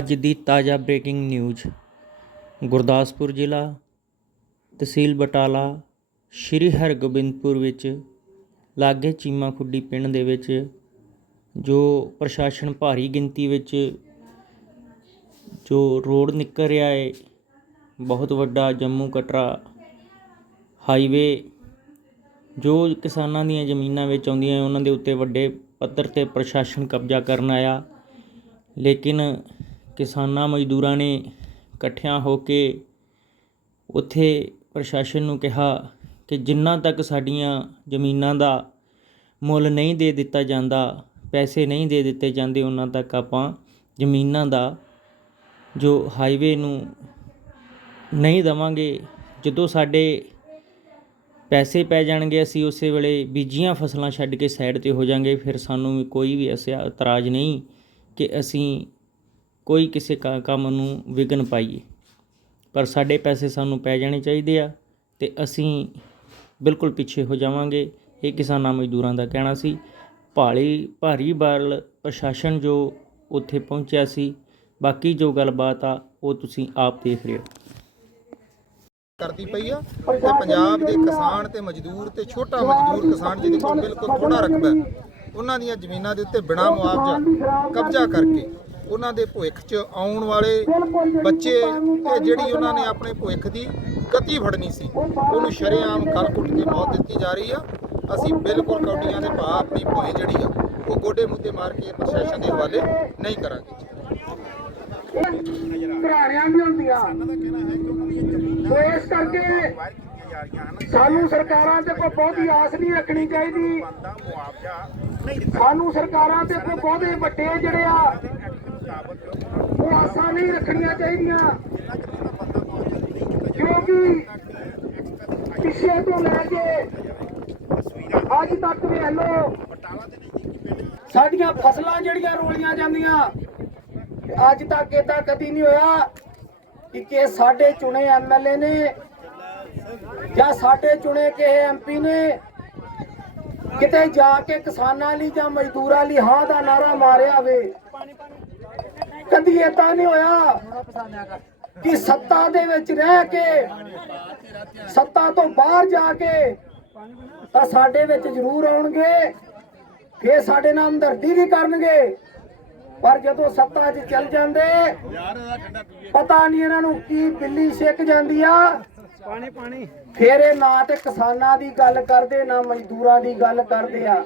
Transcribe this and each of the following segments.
ਅੱਜ ਦੀ ਤਾਜ਼ਾ breaking news. Gurdaspur ਜ਼ਿਲ੍ਹਾ ਤਹਿਸੀਲ ਬਟਾਲਾ, ਸ਼੍ਰੀ ਹਰਗੋਬਿੰਦਪੁਰ ਵਿੱਚ ਲਾਗੇ ਚੀਮਾ ਖੁੱਡੀ ਪਿੰਡ ਦੇ ਵਿੱਚ ਜੋ ਪ੍ਰਸ਼ਾਸਨ ਭਾਰੀ ਗਿਣਤੀ ਵਿੱਚ ਜੋ ਰੋਡ ਨਿਕਲ ਰਿਹਾ ਹੈ ਬਹੁਤ ਵੱਡਾ ਜੰਮੂ ਕਟਰਾ ਹਾਈਵੇ, ਜੋ ਕਿਸਾਨਾਂ ਦੀਆਂ ਜ਼ਮੀਨਾਂ ਵਿੱਚ ਆਉਂਦੀਆਂ ਉਹਨਾਂ ਦੇ ਉੱਤੇ ਵੱਡੇ ਪੱਧਰ ਤੇ ਪ੍ਰਸ਼ਾਸਨ ਕਬਜ਼ਾ ਕਰਨ ਆਇਆ। ਲੇਕਿਨ ਕਿਸਾਨਾਂ ਮਜ਼ਦੂਰਾਂ ਨੇ ਇਕੱਠਿਆਂ ਹੋ ਕੇ ਉੱਥੇ ਪ੍ਰਸ਼ਾਸਨ ਨੂੰ ਕਿਹਾ ਕਿ ਜਿੰਨਾ ਤੱਕ ਸਾਡੀਆਂ ਜ਼ਮੀਨਾਂ ਦਾ ਮੁੱਲ ਨਹੀਂ ਦੇ ਦਿੱਤਾ ਜਾਂਦਾ, ਪੈਸੇ ਨਹੀਂ ਦੇ ਦਿੱਤੇ ਜਾਂਦੇ, ਉਹਨਾਂ ਤੱਕ ਆਪਾਂ ਜ਼ਮੀਨਾਂ ਦਾ ਜੋ ਹਾਈਵੇ ਨੂੰ ਨਹੀਂ ਦਵਾਂਗੇ। ਜਦੋਂ ਸਾਡੇ ਪੈਸੇ ਪੈ ਜਾਣਗੇ, ਅਸੀਂ ਉਸੇ ਵੇਲੇ ਬੀਜੀਆਂ ਫਸਲਾਂ ਛੱਡ ਕੇ ਸਾਈਡ ਤੇ ਹੋ ਜਾਾਂਗੇ। ਫਿਰ ਸਾਨੂੰ ਵੀ ਕੋਈ ਵੀ ਅਸਿਆ ਇਤਰਾਜ਼ ਨਹੀਂ ਕਿ ਅਸੀਂ ਕੋਈ ਕਿਸੇ ਕ- ਕੰਮ ਨੂੰ ਵਿਘਨ ਪਾਈਏ। ਪਰ ਸਾਡੇ ਪੈਸੇ ਸਾਨੂੰ ਪੈ ਜਾਣੇ ਚਾਹੀਦੇ ਆ ਅਤੇ ਅਸੀਂ ਬਿਲਕੁਲ ਪਿੱਛੇ ਹੋ ਜਾਵਾਂਗੇ। ਇਹ ਕਿਸਾਨਾਂ ਮਜ਼ਦੂਰਾਂ ਦਾ ਕਹਿਣਾ ਸੀ। ਭਾਲੀ ਭਾਰੀ ਬਲ ਪ੍ਰਸ਼ਾਸਨ ਜੋ ਉੱਥੇ ਪਹੁੰਚਿਆ ਸੀ। ਬਾਕੀ ਜੋ ਗੱਲਬਾਤ ਆ, ਉਹ ਤੁਸੀਂ ਆਪ ਦੇਖ ਰਹੇ ਹੋ। ਕਰਦੀ ਪਈ ਆ ਤੇ ਪੰਜਾਬ ਦੇ ਕਿਸਾਨ ਤੇ ਮਜ਼ਦੂਰ ਤੇ ਛੋਟਾ ਮਜ਼ਦੂਰ ਕਿਸਾਨ ਜਿਹਦੇ ਕੋਲ ਬਿਲਕੁਲ ਥੋੜਾ ਰਕਬਾ ਉਹਨਾਂ ਦੀਆਂ ਜ਼ਮੀਨਾਂ ਦੇ ਉੱਤੇ ਬਿਨਾਂ ਮੁਆਵਜ਼ਾ ਕਬਜ਼ਾ ਕਰਕੇ ਉਹਨਾਂ ਦੇ ਭਵਿੱਖ 'ਚ ਆਉਣ ਵਾਲੇ ਬੱਚੇ ਤੇ ਜਿਹੜੀ ਉਹਨਾਂ ਨੇ ਆਪਣੇ ਭੁੱਖ ਦੀ ਗਤੀ ਫੜਨੀ ਸੀ, ਉਹਨੂੰ ਸ਼ਰੇਆਮ ਗਲ ਘੁੱਟ ਕੇ ਮੌਤ ਦਿੱਤੀ ਜਾ ਰਹੀ ਆ। ਅਸੀਂ ਬਿਲਕੁਲ ਕੌਡੀਆਂ ਦੇ ਭਾਅ ਆਪਣੀ ਭੋਏ ਜਿਹੜੀ ਆ, ਉਹ ਗੋਡੇ ਮੁੱਦੇ ਮਾਰ ਕੇ ਪ੍ਰਸ਼ਾਸਨ ਦੇ ਹਵਾਲੇ ਨਹੀਂ ਕਰਾਂਗੇ। ਘਰਾਣਿਆਂ ਦੀ ਹੁੰਦੀਆਂ ਇਸ ਕਰਕੇ ਸਾਨੂੰ ਸਰਕਾਰਾਂ ਤੇ ਕੋਈ ਬਹੁਤੀ ਆਸ ਨਹੀਂ ਰੱਖਣੀ ਚਾਹੀਦੀ। ਸਾਨੂੰ ਸਰਕਾਰਾਂ ਤੇ ਕੋਈ ਬਹੁਤੇ ਵੱਡੇ ਜਿਹੜੇ ਆ ਉਹ ਆਸਾਂ ਨਹੀਂ ਰੱਖਣੀਆਂ ਚਾਹੀਦੀਆਂ। ਕਿਉਂਕਿ ਪਿੱਛੇ ਤੋਂ ਲੈ ਕੇ ਅੱਜ ਤੱਕ ਵੇਖ ਲਓ, ਸਾਡੀਆਂ ਫਸਲਾਂ ਜਿਹੜੀਆਂ ਰੋਲੀਆਂ ਜਾਂਦੀਆਂ, ਅੱਜ ਤੱਕ ਏਦਾਂ ਕਦੀ ਨਹੀਂ ਹੋਇਆ ਕਿ ਕਿ ਸਾਡੇ ਚੁਣੇ ਐਮਐਲਏ ਨੇ ਜਾਂ ਸਾਡੇ ਚੁਣੇ ਕਿਸੇ ਐਮਪੀ ਨੇ ਕਿਤੇ ਜਾ ਕੇ ਕਿਸਾਨਾਂ ਲਈ ਜਾਂ ਮਜ਼ਦੂਰਾਂ ਲਈ ਹਾਂ ਦਾ ਨਾਰਾ ਮਾਰਿਆ ਹੋਵੇ। ਕਦੀ ਏਦਾਂ ਨਹੀਂ ਹੋਇਆ ਕਿ ਸੱਤਾ ਦੇ ਵਿੱਚ ਰਹਿ ਕੇ, ਸੱਤਾ ਤੋਂ ਬਾਹਰ ਜਾ ਕੇ ਤਾਂ ਸਾਡੇ ਵਿੱਚ ਜ਼ਰੂਰ ਆਉਣਗੇ, ਫੇਰ ਸਾਡੇ ਨਾਲ ਹਮਦਰਦੀ ਵੀ ਕਰਨਗੇ। ਪਰ ਜਦੋਂ ਸੱਤਾ 'ਚ ਚੱਲ ਜਾਂਦੇ, ਪਤਾ ਨਹੀਂ ਇਹਨਾਂ ਨੂੰ ਕੀ ਬਿੱਲੀ ਸਿੱਕ ਜਾਂਦੀ ਆ। ਪਾਣੀ ਪਾਣੀ ਫੇਰ ਇਹ ਨਾ ਤੇ ਕਿਸਾਨਾਂ ਦੀ ਗੱਲ ਕਰਦੇ, ਨਾ ਮਜ਼ਦੂਰਾਂ ਦੀ ਗੱਲ ਕਰਦੇ ਆ।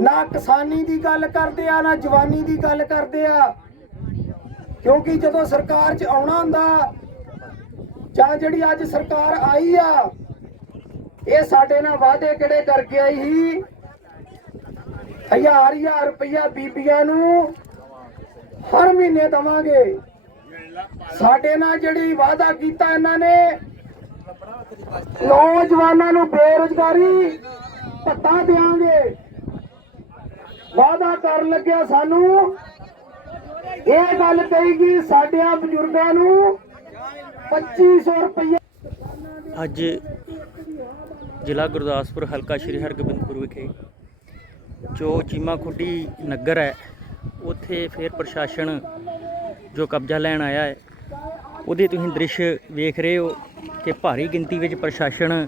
ਨਾ ਕਿਸਾਨੀ ਦੀ ਗੱਲ ਕਰਦੇ ਆ, ਨਾ ਜਵਾਨੀ ਦੀ ਗੱਲ ਕਰਦੇ ਆ। ਕਿਉਂਕਿ ਜਦੋਂ ਸਰਕਾਰ 'ਚ ਆਉਣਾ ਹੁੰਦਾ ਜਾਂ ਜਿਹੜੀ ਅੱਜ ਸਰਕਾਰ ਆਈ ਆ, ਇਹ ਸਾਡੇ ਨਾਲ ਵਾਅਦੇ ਕਿਹੜੇ ਕਰਕੇ ਆਈ ਸੀ? ਹਜ਼ਾਰ ਹਜ਼ਾਰ ਰੁਪਇਆ ਬੀਬੀਆਂ ਨੂੰ ਹਰ ਮਹੀਨੇ ਦਵਾਂਗੇ। ਸਾਡੇ ਨਾਲ ਜਿਹੜੀ ਵਾਅਦਾ ਕੀਤਾ ਇਹਨਾਂ ਨੇ, ਨੌਜਵਾਨਾਂ ਨੂੰ ਬੇਰੁਜ਼ਗਾਰੀ ਭੱਤਾ ਦੇਾਂਗੇ ਵਾਅਦਾ ਕਰਨ ਲੱਗਿਆ ਸਾਨੂੰ ਇਹ ਗੱਲ ਕਹੀ ਸਾਡਿਆਂ ਬਜ਼ੁਰਗਾਂ ਨੂੰ 2500 ਰੁਪਇਆ ਅੱਜ ਜ਼ਿਲ੍ਹਾ ਗੁਰਦਾਸਪੁਰ ਹਲਕਾ ਸ਼੍ਰੀ ਹਰਗੋਬਿੰਦਪੁਰ ਵਿਖੇ ਜੋ ਚੀਮਾ ਖੁੱਡੀ ਨਗਰ ਹੈ, ਉੱਥੇ ਫਿਰ ਪ੍ਰਸ਼ਾਸਨ ਜੋ ਕਬਜ਼ਾ ਲੈਣ ਆਇਆ ਹੈ, ਉਹਦੇ ਤੁਸੀਂ ਦ੍ਰਿਸ਼ ਵੇਖ ਰਹੇ ਹੋ ਕਿ ਭਾਰੀ ਗਿਣਤੀ ਵਿੱਚ ਪ੍ਰਸ਼ਾਸਨ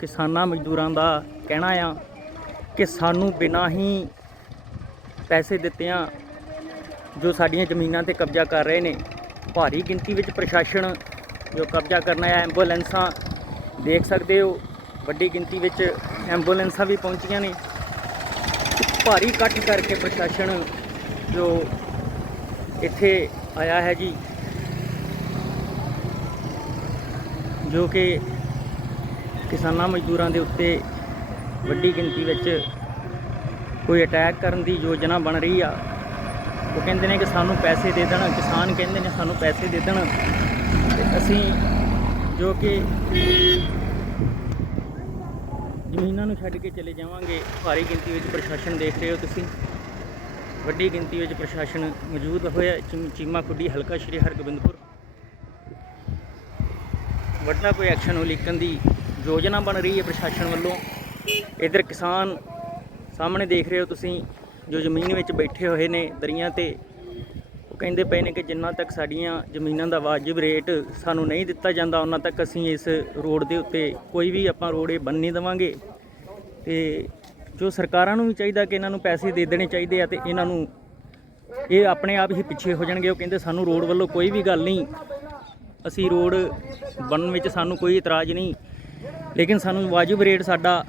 ਕਿਸਾਨਾਂ ਮਜ਼ਦੂਰਾਂ ਦਾ ਕਹਿਣਾ ਆ ਕਿ ਸਾਨੂੰ ਬਿਨਾਂ ਹੀ ਪੈਸੇ ਦਿੱਤਿਆਂ ਜੋ ਸਾਡੀਆਂ ਜ਼ਮੀਨਾਂ ਤੇ ਕਬਜ਼ਾ ਕਰ ਰਹੇ ਨੇ, ਭਾਰੀ ਗਿਣਤੀ ਵਿੱਚ ਪ੍ਰਸ਼ਾਸਨ ਜੋ ਕਬਜ਼ਾ ਕਰਨਾ ਹੈ, ਐਂਬੂਲੈਂਸਾਂ ਦੇਖ ਸਕਦੇ ਹੋ, ਵੱਡੀ ਗਿਣਤੀ ਵਿੱਚ ਐਂਬੂਲੈਂਸਾਂ ਵੀ ਪਹੁੰਚੀਆਂ ਨੇ। ਭਾਰੀ ਇਕੱਠ ਕਰਕੇ ਪ੍ਰਸ਼ਾਸਨ ਜੋ ਇੱਥੇ ਆਇਆ ਹੈ ਜੀ, ਜੋ ਕਿ ਕਿਸਾਨਾਂ ਮਜ਼ਦੂਰਾਂ ਦੇ ਉੱਤੇ ਵੱਡੀ ਗਿਣਤੀ ਵਿੱਚ ਕੋਈ ਅਟੈਕ ਕਰਨ ਦੀ ਯੋਜਨਾ ਬਣ ਰਹੀ ਆ। ਉਹ ਕਹਿੰਦੇ ਨੇ ਕਿ ਸਾਨੂੰ ਪੈਸੇ ਦੇ ਦੇਣ, ਕਿਸਾਨ ਕਹਿੰਦੇ ਨੇ ਸਾਨੂੰ ਪੈਸੇ ਦੇ ਦੇਣ। ਤੇ ਅਸੀਂ ਜੋ ਕਿ ਜ਼ਮੀਨਾਂ ਨੂੰ ਛੱਡ ਕੇ ਚਲੇ ਜਾਵਾਂਗੇ, ਭਾਰੀ ਗਿਣਤੀ ਵਿੱਚ ਪ੍ਰਸ਼ਾਸਨ ਦੇਖ ਰਹੇ ਹੋ ਤੁਸੀਂ। ਵੱਡੀ ਗਿਣਤੀ ਵਿੱਚ ਪ੍ਰਸ਼ਾਸਨ ਮੌਜੂਦ ਹੋਇਆ, ਚੀ- ਚੀਮਾ ਖੁੱਡੀ, ਹਲਕਾ ਸ਼੍ਰੀ ਹਰਗੋਬਿੰਦਪੁਰ। ਵੱਡਾ ਕੋਈ ਐਕਸ਼ਨ ਉਲੀਕਣ ਦੀ ਯੋਜਨਾ ਬਣ ਰਹੀ ਹੈ ਪ੍ਰਸ਼ਾਸਨ ਵੱਲੋਂ। ਇਧਰ ਕਿਸਾਨ ਸਾਹਮਣੇ ਦੇਖ ਰਹੇ ਹੋ ਤੁਸੀਂ ਜੋ ਜ਼ਮੀਨ ਵਿੱਚ ਬੈਠੇ ਹੋਏ ਨੇ ਦਰੀਆਂ ਤੇ, ਉਹ ਕਹਿੰਦੇ ਪਏ ਨੇ ਕਿ ਜਿੰਨਾ ਤੱਕ ਸਾਡੀਆਂ ਜ਼ਮੀਨਾਂ ਦਾ ਵਾਜਬ ਰੇਟ ਸਾਨੂੰ ਨਹੀਂ ਦਿੱਤਾ ਜਾਂਦਾ, ਉਹਨਾਂ ਤੱਕ ਅਸੀਂ ਇਸ ਰੋਡ ਦੇ ਉੱਤੇ ਕੋਈ ਵੀ ਆਪਾਂ ਰੋਡ ਇਹ ਬੰਨ ਨਹੀਂ ਦੇਵਾਂਗੇ। ਤੇ ਜੋ ਸਰਕਾਰਾਂ ਨੂੰ ਵੀ ਚਾਹੀਦਾ ਕਿ ਇਹਨਾਂ ਨੂੰ ਪੈਸੇ ਦੇ ਦੇਣੇ ਚਾਹੀਦੇ ਆ ਤੇ ਇਹਨਾਂ ਨੂੰ ਇਹ ਆਪਣੇ ਆਪ ਹੀ ਪਿੱਛੇ ਹੋ ਜਾਣਗੇ। ਉਹ ਕਹਿੰਦੇ ਸਾਨੂੰ ਰੋਡ ਵੱਲੋਂ ਕੋਈ ਵੀ ਗੱਲ ਨਹੀਂ, ਅਸੀਂ ਰੋਡ ਬਣਨ ਵਿੱਚ ਸਾਨੂੰ ਕੋਈ ਇਤਰਾਜ਼ ਨਹੀਂ। ਲੇਕਿਨ ਸਾਨੂੰ ਵਾਜਬ ਰੇਟ ਸਾਡਾ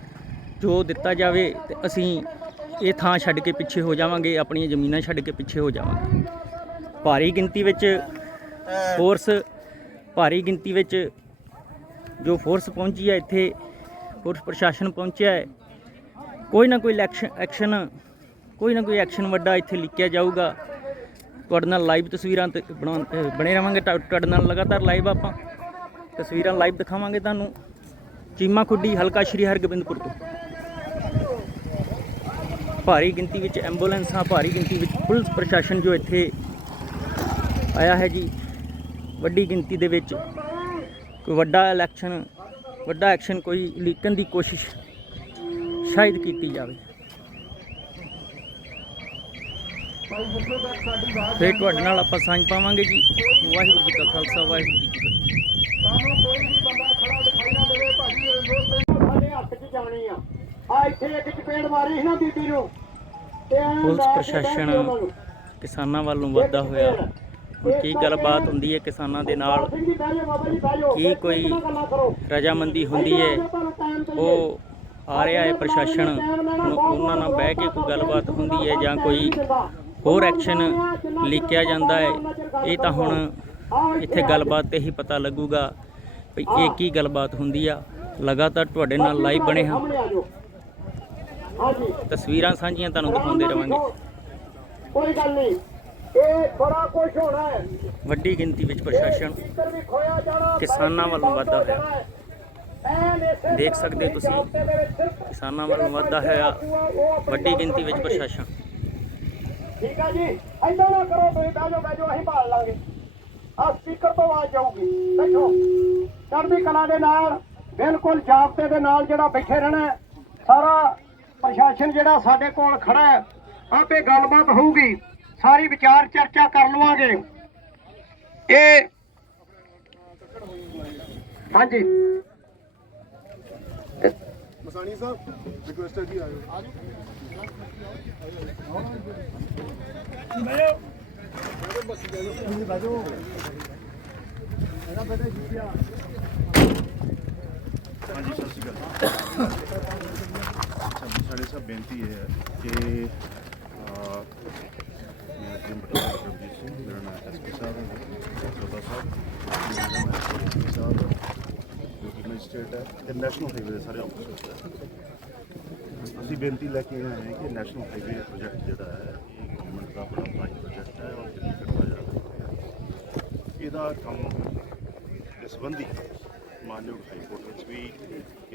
ਜੋ ਦਿੱਤਾ ਜਾਵੇ ਤੇ ਅਸੀਂ ਇਹ ਥਾਂ ਛੱਡ ਕੇ ਪਿੱਛੇ ਹੋ ਜਾਵਾਂਗੇ, ਆਪਣੀਆਂ ਜ਼ਮੀਨਾਂ ਛੱਡ ਕੇ ਪਿੱਛੇ ਹੋ ਜਾਵਾਂਗੇ। ਭਾਰੀ ਗਿਣਤੀ ਵਿੱਚ ਫੋਰਸ ਭਾਰੀ ਗਿਣਤੀ ਵਿੱਚ ਜੋ ਫੋਰਸ ਪਹੁੰਚੀ ਹੈ, ਇੱਥੇ ਫੋਰਸ ਪ੍ਰਸ਼ਾਸਨ ਪਹੁੰਚਿਆ ਹੈ। ਕੋਈ ਨਾ ਕੋਈ ਇਲੈਕਸ਼ਨ ਐਕਸ਼ਨ ਕੋਈ ਨਾ ਕੋਈ ਐਕਸ਼ਨ ਵੱਡਾ ਇੱਥੇ ਲਿਖਿਆ ਜਾਊਗਾ। ਤੁਹਾਡੇ ਨਾਲ ਲਾਈਵ ਤਸਵੀਰਾਂ ਤੇ ਬਣਾ- ਬਣੇ ਰਵਾਂਗੇ। ਤੁਹਾ- ਤੁਹਾਡੇ ਨਾਲ ਲਗਾਤਾਰ ਲਾਈਵ ਆਪਾਂ। ਤਸਵੀਰਾਂ ਲਾਈਵ ਦਿਖਾਵਾਂਗੇ ਤੁਹਾਨੂੰ। ਚੀਮਾ ਖੁੱਡੀ, ਹਲਕਾ ਸ਼੍ਰੀ ਹਰਗੋਬਿੰਦਪੁਰ ਤੋਂ। ਭਾਰੀ ਗਿਣਤੀ ਵਿੱਚ ਐਂਬੂਲੈਂਸਾਂ ਭਾਰੀ ਗਿਣਤੀ ਵਿੱਚ ਪੁਲਿਸ ਪ੍ਰਸ਼ਾਸਨ ਜੋ ਇੱਥੇ ਆਇਆ ਹੈ ਜੀ। ਵੱਡੀ ਗਿਣਤੀ ਦੇ ਵਿੱਚ ਕੋਈ ਵੱਡਾ ਇਲੈਕਸ਼ਨ ਵੱਡਾ ਐਕਸ਼ਨ ਕੋਈ ਲੀਕਣ ਦੀ ਕੋਸ਼ਿਸ਼ ਸ਼ਾਇਦ ਕੀਤੀ ਜਾਵੇ। ਫਿਰ ਤੁਹਾਡੇ ਨਾਲ ਆਪਾਂ ਸਾਂਝ ਪਾਵਾਂਗੇ ਜੀ। ਵਾਹਿਗੁਰੂ ਜੀ ਕਾ ਖਾਲਸਾ, ਵਾਹਿਗੁਰੂ ਜੀ ਕੀ ਫਤਿਹ। ਸਾਨੂੰ ਕੋਈ ਵੀ ਬੰਦਾ ਖੜਾ ਦਿਖਾਈ ਨਾ ਦੇਵੇ, ਭਾਜੀ ਇਹ ਸਾਡੇ ਹੱਥ 'ਚ ਜਾਣੀ ਆ। ਆ ਇੱਥੇ ਇੱਕ ਚਪੇੜ ਮਾਰੀ ਸੀ ਨਾ ਬੀਬੀ ਨੂੰ। ਤੇ ਐਂ ਪੁਲਿਸ ਲਾ ਕੇ ਪ੍ਰਸ਼ਾਸਨ ਗਈ ਉਹਨਾਂ ਨੂੰ। ਕਿਸਾਨਾਂ ਵੱਲ ਨੂੰ ਵੱਧਦਾ ਹੋਇਆ। ਹੁਣ ਕੀ ਗੱਲਬਾਤ ਹੁੰਦੀ ਹੈ ਕਿਸਾਨਾਂ ਦੇ ਨਾਲ? ਸਿੰਘ ਜੀ ਬਹਿ ਜਾਓ ਬਾਬਾ ਜੀ ਬਹਿ ਜਾਓ। ਕੀ ਕੋਈ ਰਜਾਮੰਦੀ ਹੁੰਦੀ ਹੈ? ਉਹ ਆ ਰਿਹਾ ਹੈ ਪ੍ਰਸ਼ਾਸਨ। ਹੁਣ ਉਹਨਾਂ ਨਾਲ ਬਹਿ ਕੇ ਕੋਈ ਗੱਲਬਾਤ ਹੁੰਦੀ ਹੈ ਜਾਂ ਕੋਈ ਹੋਰ ਐਕਸ਼ਨ ਲਿਖਿਆ ਜਾਂਦਾ ਹੈ। ਇਹ ਤਾਂ ਹੁਣ ਇੱਥੇ ਗੱਲਬਾਤ ਤੇ ਹੀ ਪਤਾ ਲੱਗੂਗਾ ਵੀ ਇਹ ਕੀ ਗੱਲਬਾਤ ਹੁੰਦੀ ਆ। ਲਗਾਤਾਰ ਤੁਹਾਡੇ ਨਾਲ ਲਾਈਵ ਬਣੇ ਹਾਂ। ਸਾਹਮਣੇ ਆ ਜਾਓ। ਹਾਂਜੀ ਤਸਵੀਰਾਂ ਸਾਂਝੀਆਂ ਤੁਹਾਨੂੰ ਦਿਖਾਉਂਦੇ ਰਵਾਂਗੇ। ਕੋਈ ਗੱਲ ਨਹੀਂ। ਇਹ ਬੜਾ ਕੁਝ ਹੋਣਾ ਹੈ। ਵੱਡੀ ਗਿਣਤੀ ਵਿੱਚ ਪ੍ਰਸ਼ਾਸਨ ਕਿਸਾਨਾਂ ਵੱਲੋਂ ਵਾਧਾ ਹੋਇਆ। ਦੇਖ ਸਕਦੇ ਤੁਸੀਂ ਕਿਸਾਨਾਂ ਵੱਲੋਂ ਵਾਧਾ ਹੋਇਆ। ਵੱਡੀ ਗਿਣਤੀ ਵਿੱਚ ਪ੍ਰਸ਼ਾਸਨ। ਠੀਕ ਆ ਜੀ। ਐਦਾਂ ਨਾ ਕਰੋ ਤੁਸੀਂ ਬਹਿ ਜਾਓ ਅਸੀਂ ਭਾਲ ਲਾਂਗੇ। ਆ ਸਪੀਕਰ ਤੋਂ ਆਵਾਜ਼ ਜਾਊਗੀ। ਬੈਠੋ। ਚੜ੍ਹਦੀ ਕਲਾ ਦੇ ਨਾਲ ਬਿਲਕੁਲ ਜਾਬਤੇ ਦੇ ਨਾਲ ਜਿਹੜਾ ਬੈਠੇ ਰਹਿਣਾ। ਸਾਰਾ ਪ੍ਰਸ਼ਾਸਨ ਜਿਹੜਾ ਸਾਡੇ ਕੋਲ ਖੜਾ ਹੈ ਆਪੇ ਗੱਲਬਾਤ ਹੋਊਗੀ। ਸਾਰੀ ਵਿਚਾਰ ਚਰਚਾ ਕਰ ਲਵਾਂਗੇ। ਇਹ ਹਾਂਜੀ। ਮਸਾਣੀ ਸਾਹਿਬ ਰਿਕੁਐਸਟ ਹੈ ਜੀ ਆਇਓ। ਹਾਂਜੀ ਸਤਿ ਸ਼੍ਰੀ ਅਕਾਲ। ਸਾਡੇ ਬੇਨਤੀ ਇਹ ਹੈ ਕਿ ਅਹ, ਮੈਂ ਜਿਮ ਬਟਾਲਾ ਰਵਜੀਤ ਸਿੰਘ ਮੇਰਾ ਨਾਮ ਐਸਪੀ ਸਾਹਿਬ ਹੈ ਸੋਦਾ ਸਾਹਿਬ। ਐਸਪੀ ਸਾਹਿਬ ਜੋ ਕਿ ਮੈਜਿਸਟ੍ਰੇਟ ਹੈ ਤੇ ਨੈਸ਼ਨਲ ਹਾਈਵੇ ਦੇ ਸਾਰੇ ਆਫਿਸਰ ਅਸੀਂ ਬੇਨਤੀ ਲੈ ਕੇ ਆਏ ਹਾਂ ਕਿ ਨੈਸ਼ਨਲ ਹਾਈਵੇ ਪ੍ਰੋਜੈਕਟ ਜਿਹੜਾ ਹੈ ਇਹ ਗਵਰਨਮੈਂਟ ਦਾ ਬੜਾ ਭਾਰੀ ਪ੍ਰੋਜੈਕਟ ਹੈ ਔਰ ਦਿੱਲੀ ਕਰਵਾ ਜਾ ਰਿਹਾ ਇਹਦਾ ਕੰਮ ਦੇ ਸੰਬੰਧੀ ਮਾਨਯੋਗ ਹਾਈ ਕੋਰਟ ਵਿੱਚ ਵੀ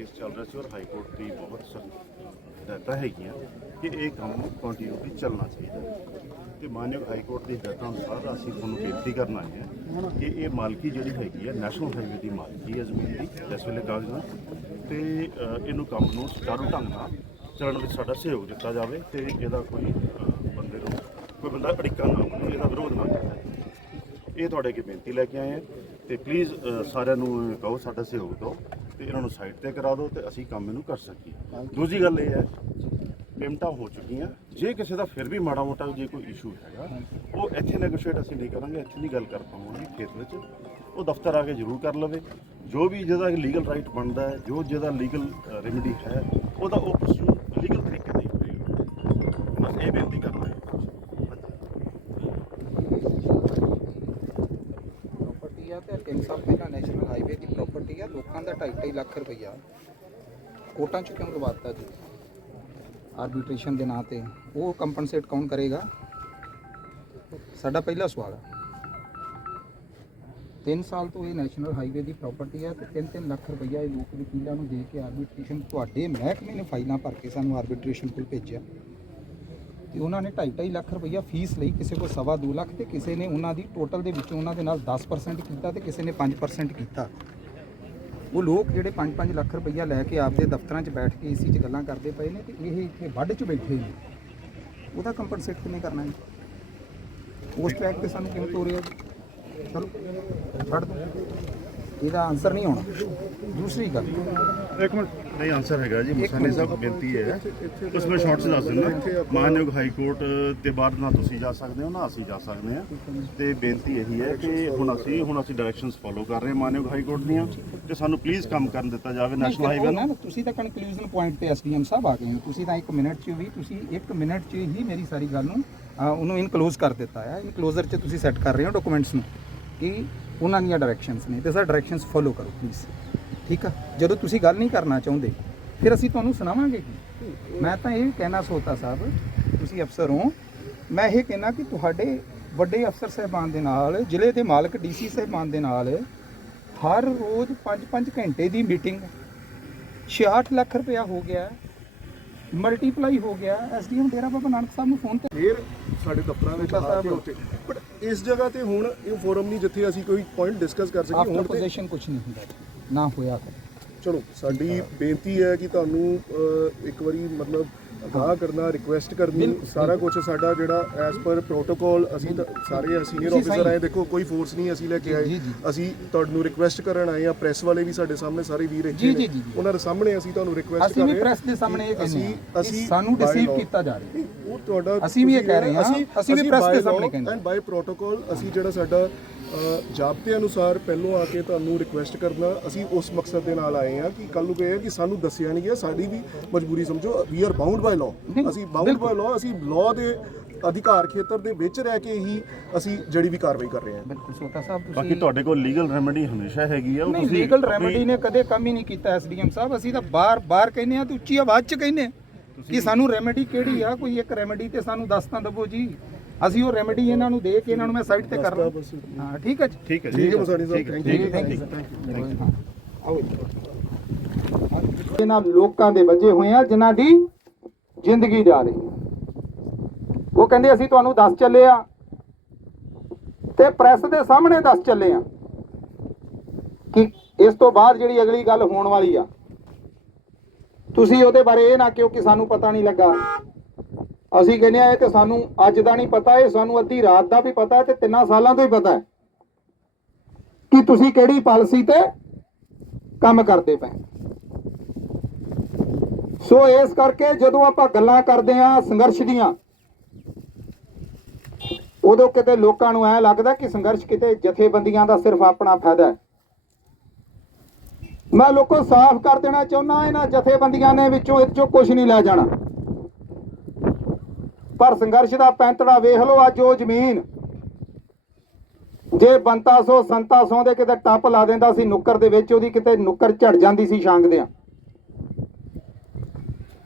ਕੇਸ ਚੱਲ ਰਿਹਾ ਸੀ ਔਰ ਹਾਈ ਕੋਰਟ ਦੀ ਬਹੁਤ ਸਖਤ ਹਦਾਇਤਾਂ ਹੈਗੀਆਂ ਕਿ ਇਹ ਕੰਮ ਕੰਟੀਨਿਊਟੀ ਚੱਲਣਾ ਚਾਹੀਦਾ ਹੈ। ਤੇ ਮਾਨਯੋਗ ਹਾਈ ਕੋਰਟ ਦੀ ਹਦਾਇਤਾਂ ਅਨੁਸਾਰ ਅਸੀਂ ਤੁਹਾਨੂੰ ਬੇਨਤੀ ਕਰਨ ਆਏ ਹਾਂ ਕਿ ਇਹ ਮਾਲਕੀ ਜਿਹੜੀ ਹੈਗੀ ਹੈ ਨੈਸ਼ਨਲ ਹਾਈਵੇ ਦੀ ਮਾਲਕੀ ਹੈ ਜ਼ਮੀਨ ਦੀ ਇਸ ਵੇਲੇ ਕਾਗਜ਼ ਨਾਲ। ਤੇ ਇਹਨੂੰ ਕੰਮ ਨੂੰ ਸੁਚਾਰੂ ਢੰਗ ਨਾਲ ਚੱਲਣ ਵਿੱਚ ਸਾਡਾ ਸਹਿਯੋਗ ਦਿੱਤਾ ਜਾਵੇ ਤੇ ਇਹਦਾ ਕੋਈ ਬੰਦੇ ਨੂੰ, ਕੋਈ ਬੰਦਾ ਅੜਿੱਕਾ ਨਾ ਹੋਵੇ, ਇਹਦਾ ਵਿਰੋਧ ਨਾ ਕੀਤਾ ਇਹ ਤੁਹਾਡੇ ਅੱਗੇ ਬੇਨਤੀ ਲੈ ਕੇ ਆਏ ਹਾਂ ਤੇ ਪਲੀਜ਼ ਸਾਰਿਆਂ ਨੂੰ ਕਹੋ, ਸਾਡਾ ਸਹਿਯੋਗ ਦਿਓ। ਤੇ ਇਹਨਾਂ ਨੂੰ ਸਾਈਡ ਤੇ ਕਰਾ ਦਿਓ ਤੇ ਅਸੀਂ ਕੰਮ ਇਹਨੂੰ ਕਰ ਸਕੀਏ। ਦੂਜੀ ਗੱਲ ਇਹ ਹੈ ਪੇਮੈਂਟਾਂ ਹੋ ਚੁੱਕੀਆਂ। ਜੇ ਕਿਸੇ ਦਾ ਫਿਰ ਵੀ ਮਾੜਾ ਮੋਟਾ ਜੇ ਕੋਈ ਇਸ਼ੂ ਹੈਗਾ ਉਹ ਇੱਥੇ ਨੈਗੋਸ਼ੀਏਟ ਅਸੀਂ ਨਹੀਂ ਕਰਾਂਗੇ ਇੱਥੇ ਨਹੀਂ ਗੱਲ ਕਰ ਪਾਵਾਂਗੇ ਖੇਤ ਵਿੱਚ। ਉਹ ਦਫ਼ਤਰ ਆ ਕੇ ਜ਼ਰੂਰ ਕਰ ਲਵੇ। ਜੋ ਵੀ ਜਿਹਦਾ ਲੀਗਲ ਰਾਈਟ ਬਣਦਾ ਹੈ ਜੋ ਜਿਹਦਾ ਲੀਗਲ ਰੈਮੇਡੀ ਹੈ ਉਹਦਾ ਉਹ ਪਰਸੂ ਲੀਗਲ ਤਰੀਕੇ ਨਾਲ ਹੀ ਹੋਏਗਾ ਬਸ ਇਹ ਬੇਨਤੀ ਕਰਨਾ ਹੈ ਪ੍ਰਾਪਰਟੀ ਆ ਤੇ 3 ਸਾਲ ਪਹਿਲਾਂ ਨੈਸ਼ਨਲ ਹਾਈਵੇ ਦੀ ਪ੍ਰਾਪਰਟੀ ਆ ਲੋਕਾਂ ਦਾ 2.5 ਲੱਖ ਰੁਪਈਆ ਕੋਟਾਂ ਚ ਕਿਉਂ ਲਵਾਤਾ ਜੀ? ਆਰਬਿਟ੍ਰੇਸ਼ਨ ਦੇ ਨਾਂ ਤੇ, ਉਹ ਕੰਪਨਸੇਟ ਕੌਣ ਕਰੇਗਾ? ਸਾਡਾ ਪਹਿਲਾ ਸਵਾਲ ਹੈ। 3 ਸਾਲ ਤੋਂ ਇਹ ਨੈਸ਼ਨਲ ਹਾਈਵੇ ਦੀ ਪ੍ਰਾਪਰਟੀ ਆ ਤੇ 3-3 ਲੱਖ ਰੁਪਈਆ ਇਹ ਲੋਕ ਵਕੀਲਾਂ ਨੂੰ ਦੇ ਕੇ ਆਰਬਿਟ੍ਰੇਸ਼ਨ ਤੁਹਾਡੇ ਮਹਿਕਮੇ ਨੇ ਫਾਈਲਾਂ ਭਰ ਕੇ ਸਾਨੂੰ ਆਰਬਿਟ੍ਰੇਸ਼ਨ ਕੋਲ ਭੇਜਿਆ। ਤੇ ਉਹਨਾਂ ਨੇ 2.5 ਲੱਖ ਰੁਪਈਆ ਫੀਸ ਲਈ ਕਿਸੇ ਕੋਲ ਸਵਾ ਦੋ ਲੱਖ ਤੇ ਕਿਸੇ ਨੇ ਉਹਨਾਂ ਦੀ ਟੋਟਲ ਦੇ ਵਿੱਚੋਂ ਉਹਨਾਂ ਦੇ ਨਾਲ 10% ਕੀਤਾ ਤੇ ਕਿਸੇ ਨੇ 5% ਕੀਤਾ। ਉਹ ਲੋਕ ਜਿਹੜੇ 5-5 ਲੱਖ ਰੁਪਈਆ ਲੈ ਕੇ ਆਪਦੇ ਦਫ਼ਤਰਾਂ 'ਚ ਬੈਠ ਕੇ ਏਸੀ 'ਚ ਗੱਲਾਂ ਕਰਦੇ ਪਏ ਨੇ ਤੇ ਇਹ ਇੱਥੇ ਵੱਢ 'ਚ ਬੈਠੇ ਨੇ। ਉਹਦਾ ਕੰਪਨਸੇਟ ਕਿੰਨੇ ਕਰਨਾ ਹੈ ਉਸ ਟਰੈਕ ਤੇ ਸਾਨੂੰ ਕਿਵੇਂ ਤੋਰਿਆ? ਚਲੋ ਛੱਡ ਦੋ। ਇਹਦਾ ਆਨਸਰ ਨਹੀਂ ਆਉਣਾ। ਦੂਸਰੀ ਗੱਲ। ਇੱਕ ਮਿੰਟ। ਨਹੀਂ ਆਨਸਰ ਹੈਗਾ ਜੀ। ਮਸਾਨੀ ਸਾਹਿਬ ਬੇਨਤੀ ਹੈ। ਉਸ ਵਿੱਚ ਸ਼ਾਰਟ ਚ ਦੱਸ ਦਿੰਦਾ। ਮਾਨਯੋਗ ਹਾਈ ਕੋਰਟ ਤੇ ਬਾਅਦ ਨਾ ਤੁਸੀਂ ਜਾ ਸਕਦੇ ਹੋ ਨਾ ਅਸੀਂ ਜਾ ਸਕਦੇ ਹਾਂ। ਤੇ ਬੇਨਤੀ ਇਹੀ ਹੈ ਕਿ ਹੁਣ ਅਸੀਂ ਹੁਣ ਅਸੀਂ ਡਾਇਰੈਕਸ਼ਨਸ ਫੋਲੋ ਕਰ ਰਹੇ ਹਾਂ ਮਾਨਯੋਗ ਹਾਈ ਕੋਰਟ ਦੀਆਂ। ਤੇ ਸਾਨੂੰ ਪਲੀਜ਼ ਕੰਮ ਕਰਨ ਦਿੱਤਾ ਜਾਵੇ ਨੈਸ਼ਨਲ ਹਾਈਵੇ ਨਾ। ਤੁਸੀਂ ਤਾਂ ਕਨਕਲੂਜਨ ਪੁਆਇੰਟ ਤੇ ਐਸਡੀਐਮ ਸਾਹਿਬ ਆ ਗਏ ਹੋ। ਤੁਸੀਂ ਤਾਂ 1 ਮਿੰਟ 'ਚ ਵੀ ਤੁਸੀਂ 1 ਮਿੰਟ 'ਚ ਹੀ ਮੇਰੀ ਸਾਰੀ ਗੱਲ ਨੂੰ ਉਹਨੂੰ ਇਨਕਲੋਜ਼ ਕਰ ਦਿੱਤਾ ਹੈ ਇਨਕਲੋਜ਼ਰ 'ਚ ਤੁਸੀਂ ਸੈੱਟ ਕਰ ਰਹੇ ਹੋ ਡਾਕੂਮੈਂਟਸ ਨੂੰ ਕਿ ਉਹਨਾਂ ਦੀਆਂ ਡਾਇਰੈਕਸ਼ਨਸ ਨੇ। ਤੇ ਸਰ ਡਾਇਰੈਕਸ਼ਨਸ ਫੋਲੋ ਕਰੋ ਪਲੀਜ਼ ਠੀਕ ਆ? ਜਦੋਂ ਤੁਸੀਂ ਗੱਲ ਨਹੀਂ ਕਰਨਾ ਚਾਹੁੰਦੇ ਫਿਰ ਅਸੀਂ ਤੁਹਾਨੂੰ ਸੁਣਾਵਾਂਗੇ ਕੀ? ਮੈਂ ਤਾਂ ਇਹ ਕਹਿਣਾ ਸੋਤਾ ਸਾਹਿਬ ਤੁਸੀਂ ਅਫਸਰ ਹੋ ਮੈਂ ਇਹ ਕਹਿਣਾ ਕਿ ਤੁਹਾਡੇ ਵੱਡੇ ਅਫਸਰ ਸਾਹਿਬਾਨ ਦੇ ਨਾਲ ਜ਼ਿਲ੍ਹੇ ਦੇ ਮਾਲਕ ਡੀਸੀ ਸਾਹਿਬਾਨ ਦੇ ਨਾਲ ਹਰ ਰੋਜ਼ 5-5 ਘੰਟੇ ਦੀ ਮੀਟਿੰਗ 66 ਲੱਖ ਰੁਪਇਆ ਹੋ ਗਿਆ ਮਲਟੀਪਲਾਈ ਹੋ ਗਿਆ। ਐਸਡੀਐਮ ਡੇਰਾ ਬਾਬਾ ਨਾਨਕ ਸਾਹਿਬ ਨੂੰ ਫੋਨ ਤੇ ਫਿਰ ਸਾਡੇ ਦਫ਼ਤਰਾਂ ਵਿੱਚ ਆ ਕੇ ਉੱਥੇ। ਬਟ ਇਸ ਜਗ੍ਹਾ ਤੇ ਹੁਣ ਇਹ ਫੋਰਮ ਨਹੀਂ ਜਿੱਥੇ ਅਸੀਂ ਕੋਈ ਪੁਆਇੰਟ ਡਿਸਕਸ ਕਰ ਸਕੀਏ ਹੁਣ ਤੇ ਪੋਜੀਸ਼ਨ ਕੁਝ ਨਹੀਂ ਹੁੰਦਾ। ਨਾ ਹੋਇਆ। ਚਲੋ ਸਾਡੀ ਬੇਨਤੀ ਹੈ ਕਿ ਤੁਹਾਨੂੰ ਇੱਕ ਵਾਰੀ ਮਤਲਬ ਅਗਾਹ ਕਰਨਾ ਰਿਕੁਐਸਟ ਕਰਨੀ ਸਾਰਾ ਕੁਝ ਸਾਡਾ ਜਿਹੜਾ ਐਸ ਪਰ ਪ੍ਰੋਟੋਕਾਲ ਅਸੀਂ ਤਾਂ ਸਾਰੇ ਸੀਨੀਅਰ ਆਫੀਸਰ ਆਏ ਦੇਖੋ ਕੋਈ ਫੋਰਸ ਨਹੀਂ ਅਸੀਂ ਲੈ ਕੇ ਆਏ। ਅਸੀਂ ਤੁਹਾਨੂੰ ਰਿਕੁਐਸਟ ਕਰਨ ਆਏ ਆ ਪ੍ਰੈਸ ਵਾਲੇ ਵੀ ਸਾਡੇ ਸਾਹਮਣੇ ਸਾਰੇ ਵੀਰ ਇੱਥੇ ਨੇ। ਉਹਨਾਂ ਦੇ ਸਾਹਮਣੇ ਅਸੀਂ ਤੁਹਾਨੂੰ ਰਿਕੁਐਸਟ ਅਸੀਂ ਕਰ ਰਹੇ ਹਾਂ ਪ੍ਰੈਸ ਦੇ ਸਾਹਮਣੇ ਇਹ ਕਹਿੰਦੇ ਅਸੀਂ ਅਸੀਂ ਸਾਨੂੰ ਡਿਸੀਵ ਕੀਤਾ ਜਾ ਰਿਹਾ। ਉਹ ਤੁਹਾਡਾ ਅਸੀਂ ਵੀ ਇਹ ਕਹਿ ਰਹੇ ਹਾਂ, ਅਸੀਂ ਵੀ press ਦੇ ਸਾਹਮਣੇ ਕਹਿੰਦੇ ਐਂਡ ਬਾਈ ਪ੍ਰੋਟੋਕਾਲ ਅਸੀਂ ਜਿਹੜਾ ਸਾਡਾ ਜ਼ਾਬਤੇ ਅਨੁਸਾਰ ਪਹਿਲੋਂ ਆ ਕੇ ਤੁਹਾਨੂੰ ਰਿਕੁਐਸਟ ਕਰਨਾ ਅਸੀਂ ਉਸ ਮਕਸਦ ਦੇ ਨਾਲ ਆਏ ਹਾਂ ਕਿ ਕੱਲ ਨੂੰ ਕਹੇ ਕਿ ਸਾਨੂੰ ਦੱਸਿਆ ਨਹੀਂ ਗਿਆ ਸਾਡੀ ਵੀ ਮਜਬੂਰੀ ਸਮਝੋ we are bound by law ਅਸੀਂ ਬਾਉਂਡ ਬਾਈ ਲਾਅ ਅਸੀਂ ਲਾਅ ਦੇ ਅਧਿਕਾਰ ਖੇਤਰ ਦੇ ਵਿੱਚ ਰਹਿ ਕੇ ਹੀ ਅਸੀਂ ਜਿਹੜੀ ਵੀ ਕਾਰਵਾਈ ਕਰ ਰਹੇ ਹਾਂ। ਬਿਲਕੁਲ ਸੋਤਾ ਸਾਹਿਬ ਬਾਕੀ ਤੁਹਾਡੇ ਕੋਲ ਲੀਗਲ ਰੈਮੇਡੀ ਹਮੇਸ਼ਾ ਹੈਗੀ ਆ ਉਹ ਤੁਸੀਂ ਲੀਗਲ ਰੈਮੇਡੀ ਨੇ ਕਦੇ ਕੰਮ ਹੀ ਨਹੀਂ ਕੀਤਾ ਐਸਡੀਐਮ ਸਾਹਿਬ। ਅਸੀਂ ਤਾਂ ਬਾਰ-ਬਾਰ ਕਹਿੰਦੇ ਆ ਤੇ ਉੱਚੀ ਆਵਾਜ਼ 'ਚ ਕਹਿੰਦੇ ਆ ਕਿ ਸਾਨੂੰ ਰੈਮੇਡੀ ਕਿਹੜੀ ਆ? ਕੋਈ ਇੱਕ ਰੈਮੇਡੀ ਤੇ ਸਾਨੂੰ ਦੱਸ ਤਾਂ ਦਵੋ ਜੀ। ਅਸੀਂ ਉਹ ਰੈਮੇਡੀ ਇਹਨਾਂ ਨੂੰ ਦੇ ਕੇ ਇਹਨਾਂ ਨੂੰ ਮੈਂ ਸਾਈਡ ਤੇ ਕਰ ਲਾਂ ਹਾਂ ਠੀਕ ਹੈ ਜੀ। ਠੀਕ ਹੈ ਠੀਕ ਹੈ Masani Sahib. Thank you thank you ਇਹਨਾਂ ਲੋਕਾਂ ਦੇ ਵੱਜੇ ਹੋਏ ਆ ਜਿਨ੍ਹਾਂ ਦੀ ਜ਼ਿੰਦਗੀ ਜਾ ਰਹੀ ਉਹ ਕਹਿੰਦੇ ਅਸੀਂ ਤੁਹਾਨੂੰ ਦੱਸ ਚੱਲੇ ਆ ਤੇ ਪ੍ਰੈਸ ਦੇ ਸਾਹਮਣੇ ਦੱਸ ਚੱਲੇ ਆ ਕਿ ਇਸ ਤੋਂ ਬਾਅਦ ਜਿਹੜੀ ਅਗਲੀ ਗੱਲ ਹੋਣ ਵਾਲੀ ਆ ਤੁਸੀਂ ਉਹਦੇ ਬਾਰੇ ਇਹ ਨਾ ਕਿਉਂ ਕਿ ਸਾਨੂੰ ਪਤਾ ਨਹੀਂ ਲੱਗਾ। ਅਸੀਂ ਕਹਿੰਦੇ ਆ ਇਹ ਤੇ ਸਾਨੂੰ ਅੱਜ ਦਾ ਨਹੀਂ ਪਤਾ, ਇਹ ਸਾਨੂੰ ਅੱਧੀ ਰਾਤ ਦਾ ਵੀ ਪਤਾ ਹੈ ਤੇ ਤਿੰਨਾਂ ਸਾਲਾਂ ਤੋਂ ਹੀ ਪਤਾ ਹੈ ਕਿ ਤੁਸੀਂ ਕਿਹੜੀ ਪਾਲਿਸੀ ਤੇ ਕੰਮ ਕਰਦੇ ਪਏ। ਸੋ ਇਸ ਕਰਕੇ ਜਦੋਂ ਆਪਾਂ ਗੱਲਾਂ ਕਰਦੇ ਆ ਸੰਘਰਸ਼ ਦੀਆਂ, ਉਦੋਂ ਕਿਤੇ ਲੋਕਾਂ ਨੂੰ ਐ ਲੱਗਦਾ ਕਿ ਸੰਘਰਸ਼ ਕਿਤੇ ਜਥੇਬੰਦੀਆਂ ਦਾ ਸਿਰਫ ਆਪਣਾ ਫਾਇਦਾ ਹੈ। ਮੈਂ ਲੋਕੋ ਸਾਫ਼ ਕਰ ਦੇਣਾ ਚਾਹੁੰਦਾ, ਇਹਨਾਂ ਜਥੇਬੰਦੀਆਂ ਨੇ ਵਿੱਚੋਂ ਇਹ ਚੋਂ ਕੁਝ ਨਹੀਂ ਲੈ ਜਾਣਾ। ਪਰ ਸੰਘਰਸ਼ ਦਾ ਪੈਂਤੜਾ ਵੇਖ ਲਓ ਅੱਜ ਉਹ ਜ਼ਮੀਨ। ਜੇ ਬੰਤਾ ਸੋ, ਸੰਤਾ ਸੋ ਦੇ ਕਿਤੇ ਟੱਪ ਲਾ ਦਿੰਦਾ ਸੀ ਨੁੱਕਰ ਦੇ ਵਿੱਚ, ਉਹਦੀ ਕਿਤੇ ਨੁੱਕਰ ਝੜ ਜਾਂਦੀ ਸੀ ਛਾਂਗਦਿਆਂ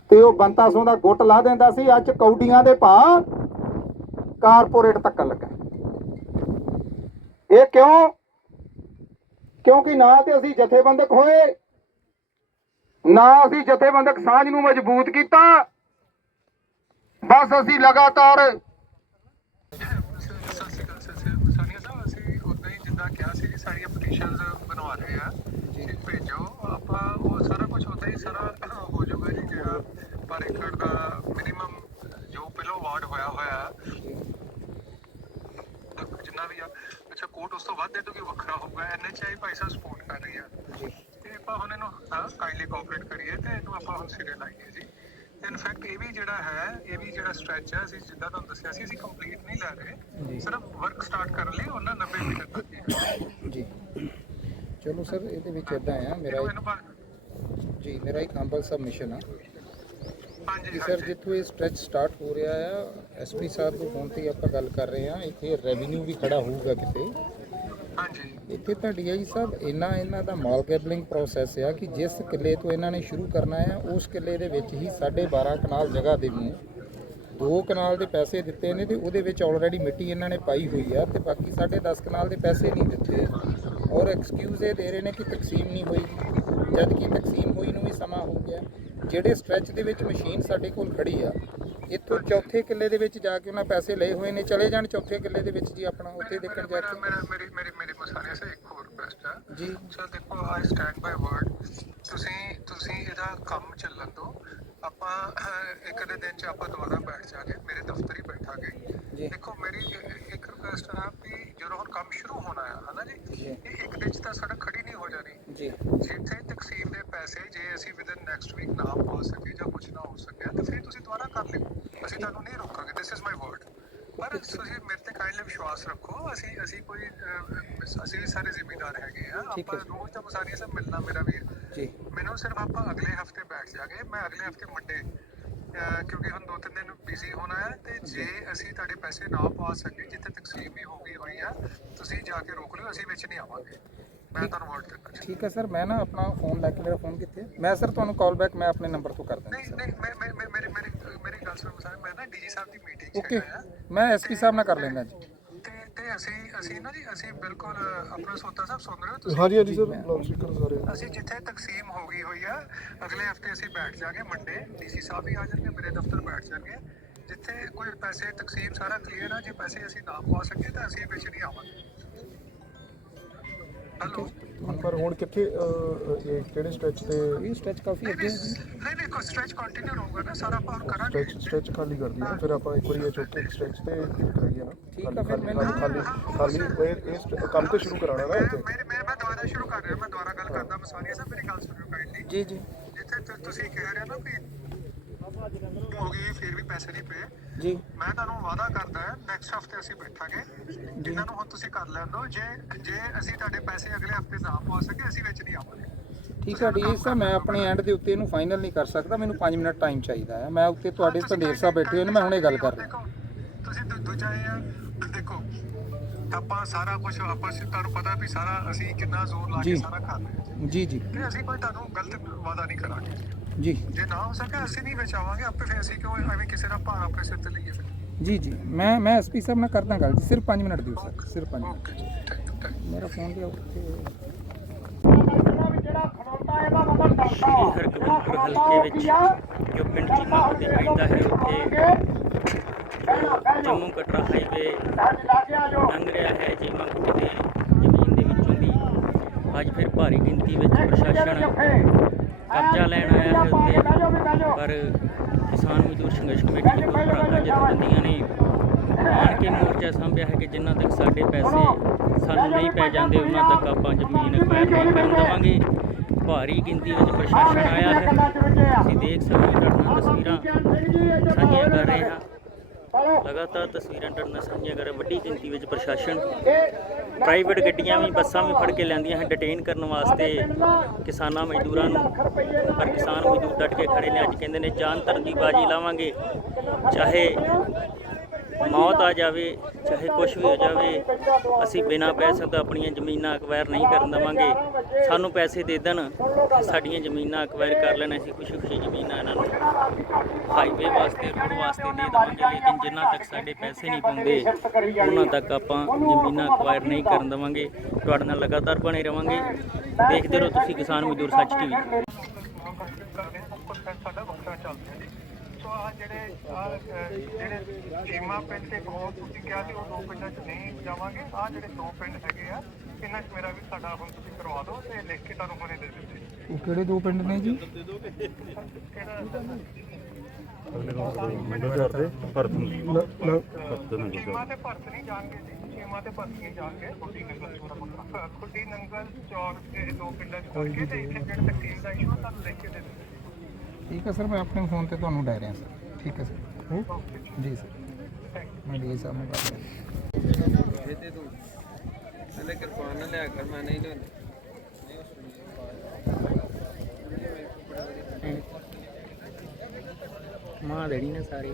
ਤੇ ਉਹ ਬੰਤਾ ਸੋ ਦਾ ਗੁੱਟ ਲਾ ਦਿੰਦਾ ਸੀ, ਅੱਜ ਕੌਡੀਆਂ ਦੇ ਭਾ ਕਾਰਪੋਰੇਟ ਤੱਕ ਲੱਗਾ। ਇਹ ਕਿਉਂ? ਕਿਉਂਕਿ ਨਾ ਤੇ ਅਸੀਂ ਜਥੇਬੰਦਕ ਹੋਏ, ਨਾ ਅਸੀਂ ਜਥੇਬੰਦਕ ਸਾਂਝ ਨੂੰ ਮਜ਼ਬੂਤ ਕੀਤਾ। ਬਸ ਅਸੀਂ ਲਗਾਤਾਰ ਸਤਿ ਸ਼੍ਰੀ ਅਕਾਲ ਸਰ ਸਾਨੀਆ ਸਾਹਿਬ ਅਸੀਂ ਉਦਾਂ ਹੀ ਜਿੱਦਾਂ ਕਿਹਾ ਸੀ ਸਾਰੀਆਂ ਪਟੀਸ਼ਨਸ ਬਣਵਾ ਰਹੇ ਆ ਭੇਜੋ ਆਪਾਂ ਉਹ ਸਾਰਾ ਕੁਝ ਉਦਾਂ ਹੀ ਸਾਰਾ ਹੋ ਜਾਊਗਾ ਜੀ ਜਿਹੜਾ ਪਰ ਏਕੜ ਦਾ ਮਿਨੀਮਮ ਜੋ ਪਹਿਲਾਂ ਵਾਰਡ ਹੋਇਆ ਹੋਇਆ ਜਿੰਨਾ ਵੀ ਆ ਅੱਛਾ ਕੋਰਟ ਉਸ ਤੋਂ ਵੱਧ ਦੇ ਦੋਗੇ ਵੱਖਰਾ ਹੋਊਗਾ ਐਨਐਚਆਈ ਭਾਈ ਸਾਹਿਬ ਸਪੋਰਟ ਕਰ ਰਹੀ ਆ ਤੇ ਆਪਾਂ ਹੁਣ ਇਹਨੂੰ ਕਾਈਂਡਲੀ ਕੋਆਪਰੇਟ ਕਰੀਏ ਤੇ ਇਹਨੂੰ ਆਪਾਂ ਹੁਣ ਸਿਰੇ ਲਾਈਏ ਜੀ। ਇਨਫੈਕਟ ਇਹ ਵੀ ਜਿਹੜਾ ਹੈ ਇਹ ਵੀ ਜਿਹੜਾ ਸਟ੍ਰੈਚ ਹੈ ਅਸੀਂ ਜਿੱਦਾਂ ਤੁਹਾਨੂੰ ਦੱਸਿਆ ਸੀ ਅਸੀਂ ਕੰਪਲੀਟ ਨਹੀਂ ਲੈ ਰਹੇ। ਸਿਰਫ ਵਰਕ ਸਟਾਰਟ ਕਰਨ ਲਈ ਉਹਨਾਂ 90 ਮੀਟਰ ਤੱਕ। ਜੀ। ਚਲੋ ਸਰ ਇਹਦੇ ਵਿੱਚ ਇਦਾਂ ਆ ਮੇਰਾ ਜੀ ਮੇਰਾ ਇੱਕ ਹੰਬਲ ਸਬਮਿਸ਼ਨ ਆ। ਹਾਂਜੀ ਸਰ ਜਿੱਥੋਂ ਇਹ ਸਟ੍ਰੈਚ ਸਟਾਰਟ ਹੋ ਰਿਹਾ ਆ ਐਸਪੀ ਸਾਹਿਬ ਤੋਂ ਫੋਨ ਤੇ ਆਪਾਂ ਗੱਲ ਕਰ ਰਹੇ ਆ ਇੱਥੇ ਰੈਵਨਿਊ ਵੀ ਖੜਾ ਹੋਊਗਾ ਕਿਤੇ। ਹਾਂਜੀ। ਇੱਥੇ ਤਾਂ ਡੀਆਈ ਸਾਹਿਬ ਇੰਨਾ ਇਹਨਾਂ ਦਾ ਮਾਲ ਗੈਬਲਿੰਗ ਪ੍ਰੋਸੈਸ ਆ ਕਿ ਜਿਸ ਕਿੱਲੇ ਤੋਂ ਇਹਨਾਂ ਨੇ ਸ਼ੁਰੂ ਕਰਨਾ ਆ, ਉਸ ਕਿੱਲੇ ਦੇ ਵਿੱਚ ਹੀ 12.5 ਕਨਾਲ ਜਗ੍ਹਾ ਦੇ ਨੂੰ ਦੋ ਕਨਾਲ ਦੇ ਪੈਸੇ ਦਿੱਤੇ ਨੇ ਤੇ ਉਹਦੇ ਵਿੱਚ ਆਲਰੇਡੀ ਮਿੱਟੀ ਇਹਨਾਂ ਨੇ ਪਾਈ ਹੋਈ ਆ ਤੇ ਬਾਕੀ 10.5 ਕਨਾਲ ਦੇ ਪੈਸੇ ਨਹੀਂ ਦਿੱਤੇ। ਔਰ ਐਕਸਕਿਊਜ਼ ਇਹ ਦੇ ਰਹੇ ਨੇ ਕਿ ਤਕਸੀਮ ਨਹੀਂ ਹੋਈ ਜਦ ਕਿ ਤਕਸੀਮ ਹੋਈ ਨੂੰ ਵੀ ਸਮਾਂ ਹੋ ਗਿਆ। ਜਿਹੜੇ ਸਟ੍ਰੈਚ ਦੇ ਵਿੱਚ ਮਸ਼ੀਨ ਸਾਡੇ ਕੋਲ ਖੜੀ ਆ ਇੱਥੋਂ ਚੌਥੇ ਕਿੱਲੇ ਦੇ ਵਿੱਚ ਜਾ ਕੇ ਉਹਨਾਂ ਪੈਸੇ ਲਏ ਹੋਏ ਨੇ ਚਲੇ ਜਾਣ ਚੌਥੇ ਕਿੱਲੇ ਦੇ ਵਿੱਚ ਜੀ ਆਪਣਾ ਉੱਥੇ ਦੇਖਣ ਜਾ ਕੇ। ਮੇਰਾ ਮੇਰੀ ਮੇਰੀ ਮੇਰੀ ਮਸਾਲਿਆ ਸੇ ਇੱਕ ਹੋਰ ਰਿਕੁਐਸਟ ਹੈ ਜੀ। ਸਰ ਦੇਖੋ ਆਈ ਸਟੈਂਡ ਬਾਈ ਵਰਡ ਤੁਸੀਂ ਤੁਸੀਂ ਇਹਦਾ ਕੰਮ ਚੱਲਣ ਦਿਓ। ਆਪਾਂ ਇੱਕ ਦੇ ਦਿਨ ਚ ਆਪਾਂ ਦੁਬਾਰਾ ਬੈਠ ਜਾਗੇ ਮੇਰੇ ਦਫ਼ਤਰ ਹੀ ਬੈਠਾਂਗੇ। ਦੇਖੋ ਮੇਰੀ ਇੱਕ ਰਿਕੁਐਸਟ ਹੈ ਵੀ ਜਦੋਂ ਹੁਣ ਕੰਮ ਸ਼ੁਰੂ ਹੋਣਾ ਹੈ ਹਨਾ ਜੀ? ਇਹ ਇੱਕ ਦਿਨ 'ਚ ਤਾਂ ਸੜਕ ਖੜੀ ਨਹੀਂ ਹੋ ਜਾਣੀ। ਜੀ। ਜਿੱਥੇ ਤਕਸੀਮ ਦੇ ਪੈਸੇ ਜੇ ਅਸੀਂ ਵਿਦਨ ਨੈਕਸਟ ਵੀਕ ਨਾ ਪਾ ਸਕੇ ਜਾਂ ਕੁਝ ਨਾ ਹੋ ਸਕਿਆ ਤਾਂ ਫਿਰ ਤੁਸੀਂ ਦੁਬਾਰਾ ਕਰ ਲਿਓ। ਅਸੀਂ ਤੁਹਾਨੂੰ ਨਹੀਂ ਰੋਕਾਂਗੇ। ਦਿਸ ਇਜ਼ ਮਾਈ ਵਰਡ ਪਰ ਤੁਸੀਂ ਮੇਰੇ ਤੇ ਕਾਇੰਡਲੀ ਵਿਸ਼ਵਾਸ ਰੱਖੋ ਅਸੀਂ ਅਸੀਂ ਕੋਈ ਅਸੀਂ ਵੀ ਸਾਰੇ ਜ਼ਿੰਮੇਦਾਰ ਹੈਗੇ ਆ। ਆਪਾਂ। ਰੋਜ਼ ਤਾਂ ਮਸਾਰੀਆਂ ਸਭ ਮਿਲਣਾ ਮੇਰਾ ਵੀਰ ਜੀ। ਮੈਨੂੰ ਸਿਰਫ ਆਪਾਂ ਅਗਲੇ ਹਫ਼ਤੇ ਬੈਠ ਜਾਗੇ। ਮੈਂ ਅਗਲੇ ਹਫ਼ਤੇ ਮੰਡੇ ਕਿਉਂਕਿ ਹੁਣ ਦੋ ਤਿੰਨ ਦਿਨ ਬਿਜ਼ੀ ਹੋਣਾ ਹੈ ਤੇ ਜੇ ਅਸੀਂ ਤੁਹਾਡੇ ਪੈਸੇ ਨਾ ਪਾ ਸਕੇ ਜਿੱਥੇ ਤਕਸੀਮ ਵੀ ਹੋ ਗਈ ਹੋਈ ਆ ਤੁਸੀਂ ਜਾ ਕੇ ਰੋਕ ਲਿਓ ਅਸੀਂ ਵਿੱਚ ਨਹੀਂ ਆਵਾਂਗੇ। ਮੈਂ ਤੁਹਾਨੂੰ ਦਿੰਦਾ। ਜੀ। ਠੀਕ ਹੈ ਸਰ ਮੈਂ ਨਾ ਆਪਣਾ ਫੋਨ ਲੈ ਕੇ ਮੇਰਾ ਫੋਨ ਕਿੱਥੇ? ਮੈਂ ਸਰ ਤੁਹਾਨੂੰ ਕਾਲ ਬੈਕ ਮੈਂ ਆਪਣੇ ਨੰਬਰ ਤੋਂ ਕਰ ਦਿੰਦਾ ਨਹੀਂ ਨਹੀਂ ਮੈਂ ਮੈਂ ਮੇਰੀ ਮੇਰੀ ਮੇਰੀ ਗੱਲ ਸੁਣੋ ਸਰ ਮੈਂ ਨਾ ਡੀਜੀ ਸਾਹਿਬ ਦੀ ਮੀਟਿੰਗ ਚ ਆ ਮੈਂ ਐਸਪੀ ਸਾਹਿਬ ਨਾਲ ਕਰ ਲੈਂਦਾ ਜੀ। ਤੇ ਅਸੀਂ ਅਸੀਂ ਨਾ ਜੀ ਅਸੀਂ ਬਿਲਕੁਲ ਆਪਣਾ ਸੋਤਾ ਸਾਹਿਬ ਸੁਣ ਰਹੇ ਹੋ ਤੁਸੀਂ? ਹਾਂਜੀ ਹਾਂਜੀ ਸਰ ਲਾਊਡ ਸਪੀਕਰ ਸਾਰੇ। ਅਸੀਂ ਜਿੱਥੇ ਤਕਸੀਮ ਹੋ ਗਈ ਹੋਈ ਆ ਅਗਲੇ ਹਫ਼ਤੇ ਅਸੀਂ ਬੈਠ ਜਾਾਂਗੇ ਮੰਡੇ ਡੀਸੀ ਸਾਹਿਬ ਵੀ ਆ ਜਾਣਗੇ ਮੇਰੇ ਦਫ਼ਤਰ ਬੈਠ ਜਾਣਗੇ। ਜਿੱਥੇ ਕੋਈ ਪੈਸੇ ਤਕਸੀਮ ਸਾਰਾ ਕਲੀਅਰ ਆ ਜੇ ਪੈਸੇ ਅਸੀਂ ਨਾ ਪਾ ਸਕੇ ਤਾਂ ਅਸੀਂ ਵਿੱਚ ਨਹੀਂ ਆਵਾਂਗੇ। ਹੈਲੋ? ਪਰ ਹੁਣ ਕਿੱਥੇ ਅਹ, ਇਹ ਕਿਹੜੇ ਸਟ੍ਰੈਚ ਤੇ? ਇਹ ਸਟ੍ਰੈਚ ਕਾਫੀ ਅੱਗੇ ਹੈ ਜੀ ਨਹੀਂ ਨਹੀਂ ਕੋਈ ਸਟ੍ਰੈਚ ਕੰਟੀਨਿਊ ਰਹੂਗਾ ਨਾ ਸਾਰਾ ਆਪਾਂ ਹੁਣ ਕਰਾਂਗੇ। ਸਟ੍ਰੈਚ ਸਟ੍ਰੈਚ ਖਾਲੀ ਕਰ ਦਈਏ ਫਿਰ ਆਪਾਂ ਇੱਕ ਵਾਰੀ ਇਹ ਚੌਥੇ ਸਟ੍ਰੈਚ ਤੇ ਕਰਾਈਏ ਨਾ ਠੀਕ ਆ, ਫਿਰ ਖਾਲੀ- ਮੈਨੂੰ- ਖਾਲੀ ਖਾਲੀ ਇਹ ਇਹ ਸਟ- ਕੰਮ ਤੇ ਸ਼ੁਰੂ ਕਰਾਉਣਾ ਨਾ ਇੱਥੇ। ਮੇਰੇ ਮੇਰੇ ਮੈਂ ਦੁਬਾਰਾ ਸ਼ੁਰੂ ਕਰ ਰਿਹਾ ਮੈਂ ਦੁਬਾਰਾ ਗੱਲ ਕਰਦਾ ਮਸਾਨੀਆ ਸਾਹਿਬ ਮੇਰੀ ਗੱਲ ਸੁਣਿਓ ਕਾਈਂਡਲੀ ਜੀ ਜੀ। ਜਿੱਥੇ ਤੁ- ਤੁਸੀਂ ਕਹਿ ਰਹੇ ਹੋ ਨਾ ਵੀ ਹੋ ਗਈ ਫਿਰ ਵੀ ਪੈਸੇ ਨਹੀਂ ਪਏ। ਜੀ। ਮੈਂ ਤੁਹਾਨੂੰ ਵਾਅਦਾ ਕਰਦਾ ਨੈਕਸਟ ਹਫ਼ਤੇ ਅਸੀਂ ਬੈਠਾਂਗੇ। ਜਿਨ੍ਹਾਂ ਨੂੰ ਹੁਣ ਤੁਸੀਂ ਕਰ ਲੈਂਦੋ ਜੇ ਜੇ ਅਸੀਂ ਤੁਹਾਡੇ ਪੈਸੇ ਅਗਲੇ ਹਫ਼ਤੇ ਨਾ ਪਾ ਸਕੇ ਅਸੀਂ ਵਿੱਚ ਨਹੀਂ ਆਵਾਂਗੇ। ਠੀਕ ਹੈ ਡੀਏ ਸਾਹਿਬ ਮੈਂ ਆਪਣੇ ਐਂਡ ਦੇ ਉੱਤੇ ਇਹਨੂੰ ਫਾਈਨਲ ਨਹੀਂ ਕਰ ਸਕਦਾ ਮੈਨੂੰ 5 ਮਿੰਟ ਟਾਈਮ ਚਾਹੀਦਾ ਹੈ। ਮੈਂ ਉੱਤੇ ਤੁਹਾਡੇ ਸੰਦੇਸ਼ ਸਾਹਿਬ ਬੈਠੇ ਹੋਏ ਨੇ ਮੈਂ ਹੁਣੇ ਗੱਲ ਕਰ ਰਿਹਾ। ਦੇਖੋ ਤੁਸੀਂ ਦੂ- ਦੂਜਾ ਇਹ ਆ ਦੇਖੋ ਆਪਾਂ ਸਾਰਾ ਕੁਝ ਆਪਸ ਵਿੱਚ ਤੁਹਾਨੂੰ ਪਤਾ ਵੀ ਸਾਰਾ ਅਸੀਂ ਕਿੰਨਾ ਜ਼ੋਰ ਲਾ ਕੇ ਜੀ। ਸਾਰਾ ਕਰ ਰਹੇ ਹਾਂ। ਜੀ ਜੀ। ਤੇ ਅਸੀਂ ਕੋਈ ਤੁਹਾਨੂੰ ਗਲਤ ਵਾਅਦਾ ਨਹੀਂ ਕਰਾਂਗੇ। ਜੀ। ਜੇ ਨਾ ਹੋ ਸਕੇ ਅਸੀਂ ਨਹੀਂ ਵਿੱਚ ਆਵਾਂਗੇ ਆਪੇ ਫਿਰ ਅਸੀਂ ਕਿਉਂ ਐਵੇਂ ਕਿਸੇ ਦਾ ਭਾਰ ਆਪਣੇ ਸਿਰ ਤੇ ਲਈਏ ਫਿਰ? ਜੀ ਜੀ। ਮੈਂ ਮੈਂ ਐਸਪੀ ਸਾਹਿਬ ਨਾਲ ਕਰਦਾ ਗੱਲ ਜੀ। ਸਿਰਫ 5 ਮਿੰਟ ਦਿਓ ਸਰ। ਸਿਰਫ 5 ਮਿੰਟ। ਮੇਰਾ ਫੋਨ ਵੀ ਸ਼੍ਰੀ ਹਰਗੋਬਿੰਦਪੁਰ ਹਲਕੇ ਵਿੱਚ ਜੋ ਪਿੰਡ ਚੀਮਾ ਤੇ ਪੈਂਦਾ ਹੈ ਉੱਥੇ ਜੰਮੂ ਕਟਰਾ ਹਾਈਵੇ ਲੰਘ ਰਿਹਾ ਹੈ ਕੁੱਟ ਦੇ ਜ਼ਮੀਨ ਦੇ ਵਿੱਚੋਂ ਦੀ ਅੱਜ ਫਿਰ ਭਾਰੀ ਗਿਣਤੀ ਵਿੱਚ ਪ੍ਰਸ਼ਾਸਨ ਕਬਜ਼ਾ ਲੈਣ ਆਇਆ ਹੈ ਉੱਤੇ ਪਰ ਕਿਸਾਨ ਮਜ਼ਦੂਰ ਸੰਘਰਸ਼ ਕਮੇਟੀ ਦੇ ਭਰਾਤਾਂ ਜਥੇਬੰਦੀਆਂ ਨੇ ਆਣ ਕੇ ਮੋਰਚਾ ਸਾਂਭਿਆ ਹੈ ਕਿ ਜਿੰਨਾ ਤੱਕ ਸਾਡੇ ਪੈਸੇ ਸਾਨੂੰ ਨਹੀਂ ਪੈ ਜਾਂਦੇ ਉਹਨਾਂ ਤੱਕ ਆਪਾਂ ਜ਼ਮੀਨ ਅਕਵਾਇਰ ਨਹੀਂ ਕਰਨ ਦੇਵਾਂਗੇ। ਭਾਰੀ ਗਿਣਤੀ ਵਿੱਚ ਪ੍ਰਸ਼ਾਸਨ ਆਇਆ ਹੈ। ਤੁਸੀਂ ਦੇਖ ਸਕਦੇ ਹੋ ਨਾਲ ਤਸਵੀਰਾਂ। ਸਾਂਝੀਆਂ ਕਰ ਰਹੇ ਹਾਂ। ਲਗਾਤਾਰ ਤਸਵੀਰਾਂ ਨਾਲ ਸਾਂਝੀਆਂ ਕਰ ਰਹੇ ਵੱਡੀ ਗਿਣਤੀ ਵਿੱਚ ਪ੍ਰਸ਼ਾਸਨ ਪ੍ਰਾਈਵੇਟ ਗੱਡੀਆਂ ਵੀ, ਬੱਸਾਂ ਵੀ ਫੜ ਕੇ ਲੈਂਦੀਆਂ ਹਨ ਡਿਟੇਨ ਕਰਨ ਵਾਸਤੇ। ਕਿਸਾਨਾਂ ਮਜ਼ਦੂਰਾਂ ਨੂੰ, ਪਰ ਕਿਸਾਨ ਮਜ਼ਦੂਰ ਡਟ ਕੇ ਖੜੇ ਨੇ। ਅੱਜ ਕਹਿੰਦੇ ਨੇ, ਜਾਨ ਧਰਨ ਦੀ ਬਾਜੀ ਲਾਵਾਂਗੇ। ਚਾਹੇ ਮੌਤ ਆ ਜਾਵੇ ਚਾਹੇ ਕੁਝ ਵੀ ਹੋ ਜਾਵੇ ਅਸੀਂ ਬਿਨਾਂ ਪੈਸੇ ਤੋਂ ਆਪਣੀਆਂ ਜ਼ਮੀਨਾਂ ਅਕਵਾਇਰ ਨਹੀਂ ਕਰਨ ਦੇਵਾਂਗੇ ਸਾਨੂੰ ਪੈਸੇ ਦੇ ਦੇਣ ਤੇ ਸਾਡੀਆਂ ਜ਼ਮੀਨਾਂ ਅਕਵਾਇਰ ਕਰ ਲੈਣ ਅਸੀਂ ਖੁਸ਼ੀ ਖੁਸ਼ੀ ਜ਼ਮੀਨਾਂ ਇਹਨਾਂ ਨੂੰ ਹਾਈਵੇ ਵਾਸਤੇ ਰੋਡ ਵਾਸਤੇ ਦੇ ਦੇਵਾਂਗੇ ਲੇਕਿਨ ਜਿੰਨਾ ਤੱਕ ਸਾਡੇ ਪੈਸੇ ਨਹੀਂ ਪਾਉਂਦੇ ਉਹਨਾਂ ਤੱਕ ਆਪਾਂ ਜ਼ਮੀਨਾਂ ਅਕਵਾਇਰ ਨਹੀਂ ਕਰਨ ਦੇਵਾਂਗੇ ਤੁਹਾਡੇ ਨਾਲ ਲਗਾਤਾਰ ਬਣੇ ਰਵਾਂਗੇ ਦੇਖਦੇ ਰਹੋ ਤੁਸੀਂ ਕਿਸਾਨ ਮਜ਼ਦੂਰ ਸੱਚ ਟੀਵੀ ਸਾਡਾ ਵੱਖਰਾ ਚੱਲਦਾ ਹੈ ਜੀ ਸੋ ਆ ਜਿਹੜੇ ਆਹ, ਅਹ, ਜਿਹੜੇ ਚੀਮਾ ਪਿੰਡ ਤੇ ਕੋਲ ਤੁਸੀਂ ਕਿਹਾ ਸੀ ਉਹ ਦੋ ਪਿੰਡਾਂ 'ਚ ਨਹੀਂ ਜਾਵਾਂਗੇ। ਆ ਜਿਹੜੇ ਦੋ ਪਿੰਡ ਹੈਗੇ ਆ ਇਹਨਾਂ 'ਚ ਮੇਰਾ ਵੀ ਸਾਡਾ ਹੁਣ ਤੁਸੀਂ ਕਰਵਾ ਦਿਓ ਤੇ ਲਿਖ ਕੇ ਤੁਹਾਨੂੰ ਹੁਣੇ ਦੇ ਦਿੰਦੇ ਉਹ ਕਿਹੜੇ ਦੋ ਪਿੰਡ ਨੇ ਜੀ? ਕਿਹੜਾ ਨੰਗਲਜ਼ਾਰ ਦੇ? ਭਰਤ ਨੂੰ ਭਰਤ ਨੰਗਲਜ਼ਾਰ ਚੀਮਾ ਤੇ ਭਰਤ ਨਹੀਂ ਜਾਣਗੇ ਜੀ। ਚੀਮਾ ਤੇ ਭਰਤ ਨਹੀਂ ਜਾਣਗੇ। ਖੁੱਡੀ ਨੰਗਲ ਬੱਕਰਾ ਖੁੱਡੀ ਨੰਗਲ ਚੌਰ ਤੇ ਇਹ ਦੋ ਪਿੰਡਾਂ 'ਚ ਕਰਕੇ ਤੇ ਇੱਥੇ ਜਿਹੜੇ ਤਕਸੀਮ ਦਾ ਇਸ਼ੂ ਤੁਹਾਨੂੰ ਲਿਖ ਕੇ ਦੇ ਦਿੰਦੇ ਠੀਕ ਹੈ ਸਰ ਮੈਂ ਆਪਣੇ ਫੋਨ ਤੇ ਤੁਹਾਨੂੰ ਡੈ ਰਿਹਾ ਸਰ। ਠੀਕ ਹੈ ਸਰ। ਜੀ ਸਰ। ਮੈਂ ਡੀ ਸਾਹਿਬ ਨੂੰ ਕਰ ਰਿਹਾ। ਦੇ ਦੋ ਨਾ ਮਾਂ ਦੇਣੀ ਨੇ ਸਾਰੇ।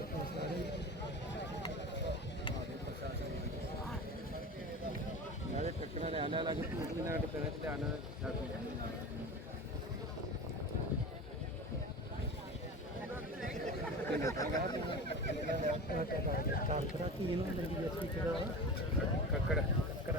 ਨਾਲੇ ਟੱਕਣਾ ਲੈ ਆਣਾ ਲੱਗ ਤੂੰ ਵੀ ਨਾ ਤੇ ਆਣਾ అక్కడ. అక్కడ